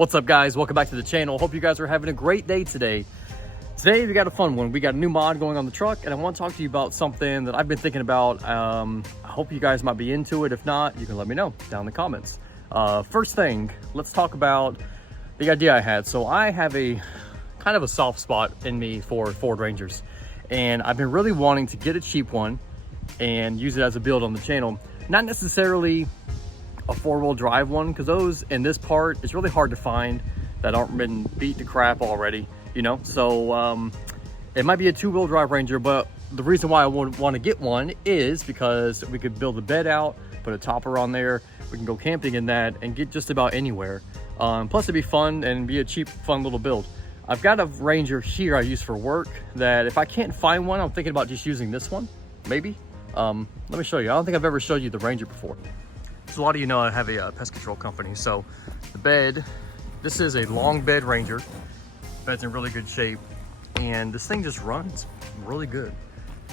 What's up, guys? Welcome back to the channel. Hope you guys are having a great day today. Today we got a fun one. We got a new mod going on the truck, and I want to talk to you about something that I've been thinking about. I hope you guys might be into it. If not, you can let me know down in the comments. First thing, let's talk about the idea I had. So I have a kind of a soft spot in me for Ford Rangers, and I've been really wanting to get a cheap one and use it as a build on the channel. Not necessarily a four-wheel drive one, because those in this part it's really hard to find that aren't been beat to crap already, you know. So it might be a two-wheel drive Ranger, but the reason why I would want to get one is because we could build a bed out, put a topper on there, we can go camping in that and get just about anywhere. Plus it'd be fun and be a cheap, fun little build. I've got a Ranger here I use for work that if I can't find one, I'm thinking about just using this one, maybe. Let me show you. I don't think I've ever showed you the Ranger before. So a lot of you know I have a pest control company. So the bed, this is a long bed Ranger. Bed's in really good shape, and this thing just runs really good.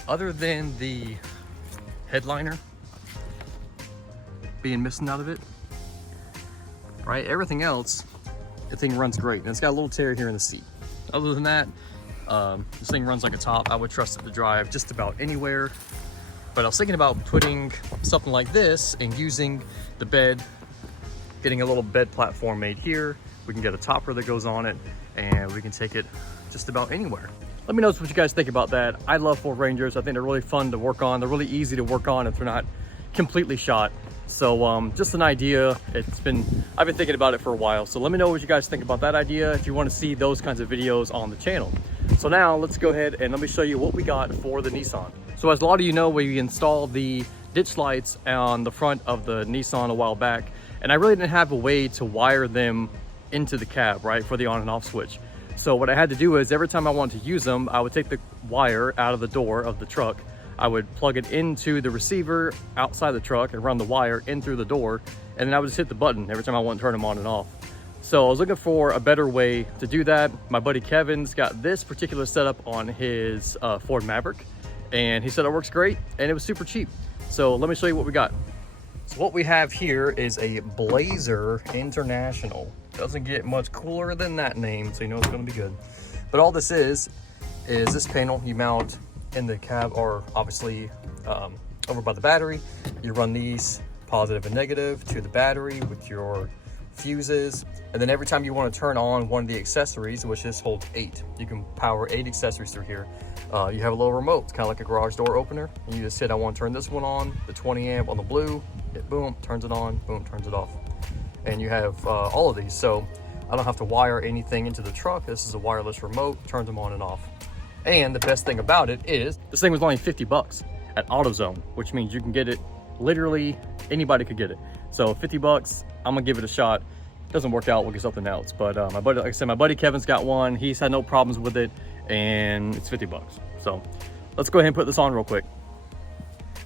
Other than the headliner being missing out of it, right? Everything else, the thing runs great. And it's got a little tear here in the seat. Other than that, this thing runs like a top. I would trust it to drive just about anywhere. But I was thinking about putting something like this and using the bed, getting a little bed platform made here. We can get a topper that goes on it, and we can take it just about anywhere. Let me know what you guys think about that. I love Ford Rangers. I think they're really fun to work on. They're really easy to work on if they're not completely shot. So just an idea. I've been thinking about it for a while. So let me know what you guys think about that idea if you want to see those kinds of videos on the channel. So now let's go ahead and let me show you what we got for the Nissan. So as a lot of you know, we installed the ditch lights on the front of the Nissan a while back, and I really didn't have a way to wire them into the cab, right, for the on and off switch. So what I had to do is every time I wanted to use them, I would take the wire out of the door of the truck, I would plug it into the receiver outside the truck and run the wire in through the door, and then I would just hit the button every time I wanted to turn them on and off. So I was looking for a better way to do that. My buddy Kevin's got this particular setup on his Ford Maverick, and he said it works great and it was super cheap. So let me show you what we got. So what we have here is a Blazer International. Doesn't get much cooler than that name, so you know it's going to be good. But all this is this panel you mount in the cab, or obviously over by the battery. You run these positive and negative to the battery with your fuses, and then every time you want to turn on one of the accessories, which this holds 8, you can power 8 accessories through here. You have a little remote. It's kind of like a garage door opener, and you just hit, I want to turn this one on, the 20 amp on the blue, hit boom, turns it on, boom, turns it off. And you have all of these, so I don't have to wire anything into the truck. This is a wireless remote, turns them on and off. And the best thing about it is this thing was only 50 bucks at AutoZone, which means you can get it, literally anybody could get it. So 50 bucks, I'm gonna give it a shot. Doesn't work out, we'll get something else. But my buddy, like I said, my buddy Kevin's got one. He's had no problems with it, and it's 50 bucks. So let's go ahead and put this on real quick.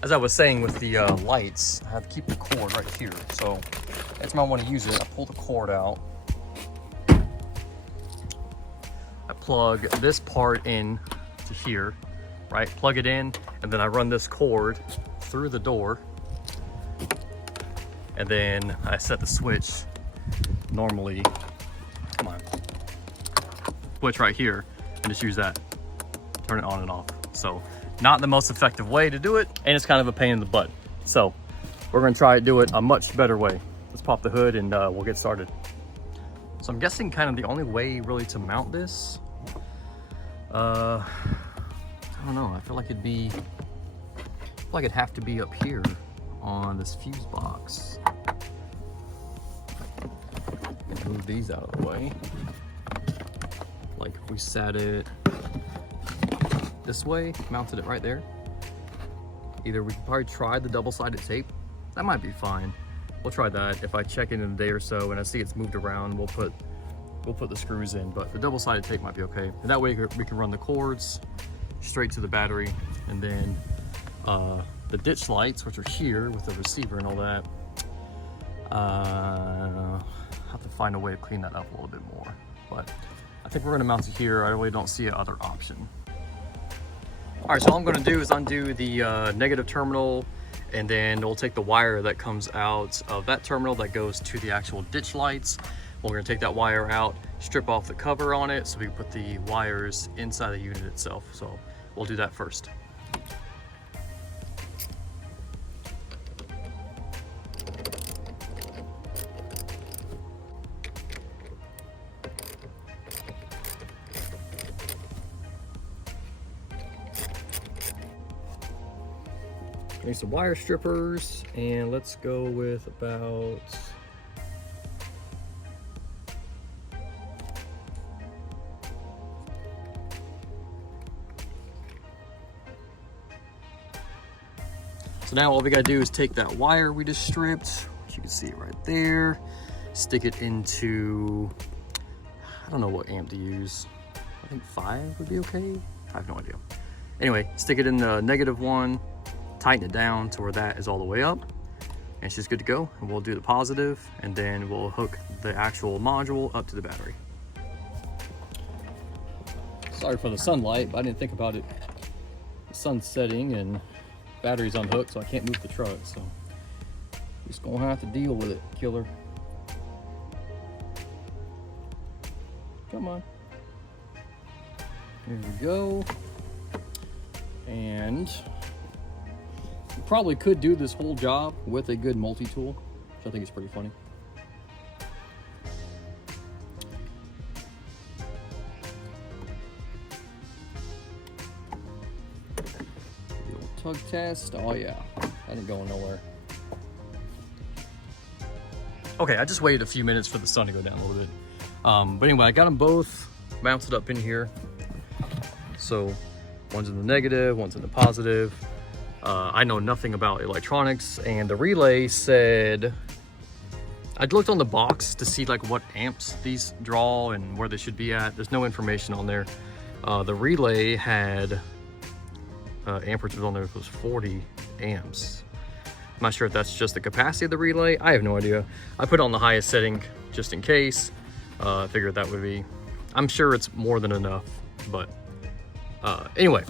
As I was saying with the lights, I have to keep the cord right here. So that's when I want to use it. I pull the cord out. I plug this part in to here, right? Plug it in, and then I run this cord through the door. And then I set the switch normally, come on, switch right here, and just use that, turn it on and off. So not the most effective way to do it, and it's kind of a pain in the butt. So we're gonna try to do it a much better way. Let's pop the hood and we'll get started. So I'm guessing kind of the only way really to mount this, I don't know, I feel like it'd have to be up here on this fuse box. Move these out of the way. Like if we set it this way, mounted it right there. Either we could probably try the double-sided tape. That might be fine. We'll try that. If I check in a day or so and I see it's moved around, we'll put the screws in, but the double-sided tape might be okay. And that way we can run the cords straight to the battery, and then the ditch lights, which are here with the receiver and all that, have to find a way to clean that up a little bit more. But I think we're gonna mount it here. I really don't see another option. All right, so all I'm gonna do is undo the negative terminal, and then we'll take the wire that comes out of that terminal that goes to the actual ditch lights, We're gonna take that wire out, strip off the cover on it so we can put the wires inside the unit itself. So we'll do that first. Need some wire strippers, and let's go with about so now all we gotta do is take that wire we just stripped, which you can see right there, stick it into, I don't know what amp to use. I think 5 would be okay. I have no idea. Anyway, stick it in the -1, tighten it down to where that is all the way up, and it's just good to go. And we'll do the positive, and then we'll hook the actual module up to the battery. Sorry for the sunlight, but I didn't think about it. The sun's setting and battery's unhooked, so I can't move the truck, so just gonna have to deal with it, killer. Come on. Here we go. And you probably could do this whole job with a good multi-tool, which I think is pretty funny. The old tug test. Oh yeah, that ain't going nowhere. Okay, I just waited a few minutes for the sun to go down a little bit. But anyway, I got them both mounted up in here. So one's in the negative, one's in the positive. I know nothing about electronics, and the relay said, I looked on the box to see like what amps these draw and where they should be at. There's no information on there. The relay had amperage was on there, it was 40 amps. I'm not sure if that's just the capacity of the relay. I have no idea. I put it on the highest setting just in case. I figured that would be, I'm sure it's more than enough, but anyway,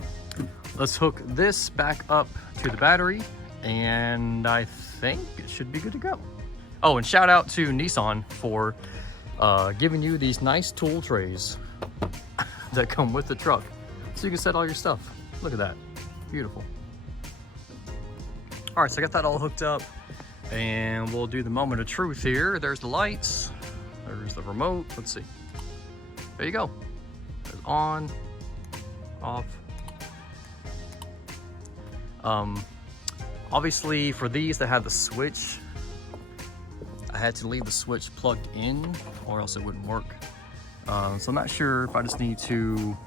let's hook this back up to the battery, and I think it should be good to go. Oh, and shout out to Nissan for giving you these nice tool trays that come with the truck, so you can set all your stuff. Look at that, beautiful. All right, so I got that all hooked up, and we'll do the moment of truth here. There's the lights, there's the remote. Let's see. There you go. There's on, off. Obviously for these that have the switch, I had to leave the switch plugged in or else it wouldn't work. So I'm not sure if I just need to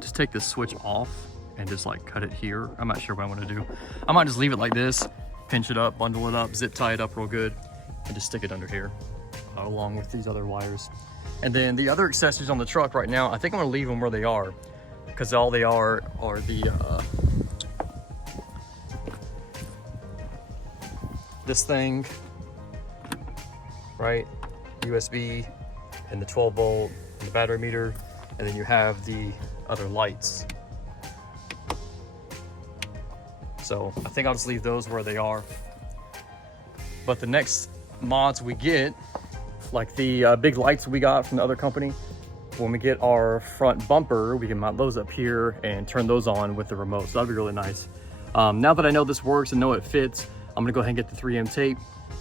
just take this switch off and just like cut it here. I'm not sure what I want to do. I might just leave it like this, pinch it up, bundle it up, zip tie it up real good, and just stick it under here along with these other wires. And then the other accessories on the truck right now, I think I'm gonna leave them where they are, because all they are the this thing, right? USB and the 12 volt and the battery meter, and then you have the other lights. So I think I'll just leave those where they are. But the next mods we get, like the big lights we got from the other company, when we get our front bumper, we can mount those up here and turn those on with the remote. So that'd be really nice. Now that I know this works and know it fits, I'm gonna go ahead and get the 3M tape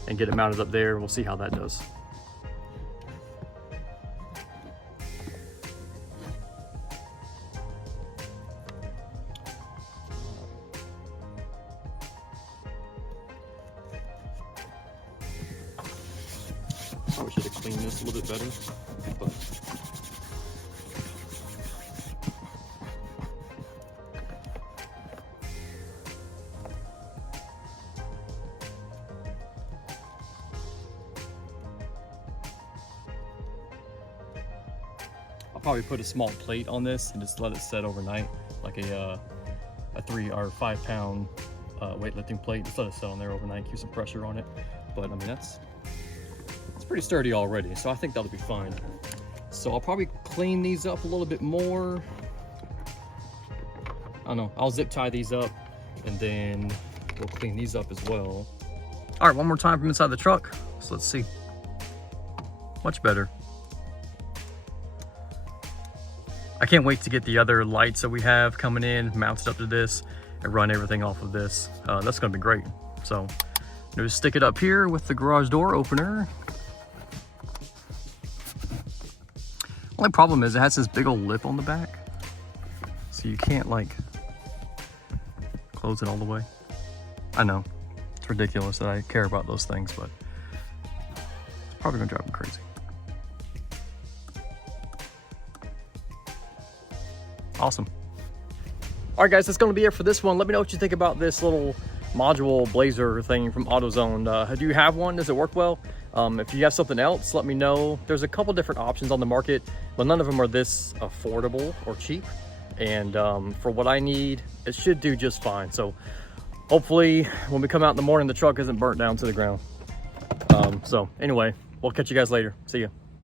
and get it mounted up there. We'll see how that does. Probably should have cleaned this a little bit better, but I'll probably put a small plate on this and just let it set overnight, like a 3 or 5 pound weightlifting plate. Just let it set on there overnight, keep some pressure on it. But I mean, it's pretty sturdy already, so I think that'll be fine. So I'll probably clean these up a little bit more. I don't know, I'll zip tie these up and then we'll clean these up as well. All right, one more time from inside the truck, so let's see. much better. I can't wait to get the other lights that we have coming in mounted up to this and run everything off of this. That's gonna be great. So just stick it up here with the garage door opener. Only problem is it has this big old lip on the back, so you can't like close it all the way. I know it's ridiculous that I care about those things, but it's probably gonna drive me crazy. Awesome. All right, guys, that's going to be it for this one. Let me know what you think about this little module blazer thing from AutoZone. Do you have one? Does it work well? If you have something else, let me know. There's a couple different options on the market, but none of them are this affordable or cheap. And for what I need, it should do just fine. So hopefully when we come out in the morning, the truck isn't burnt down to the ground. So anyway, we'll catch you guys later. See ya.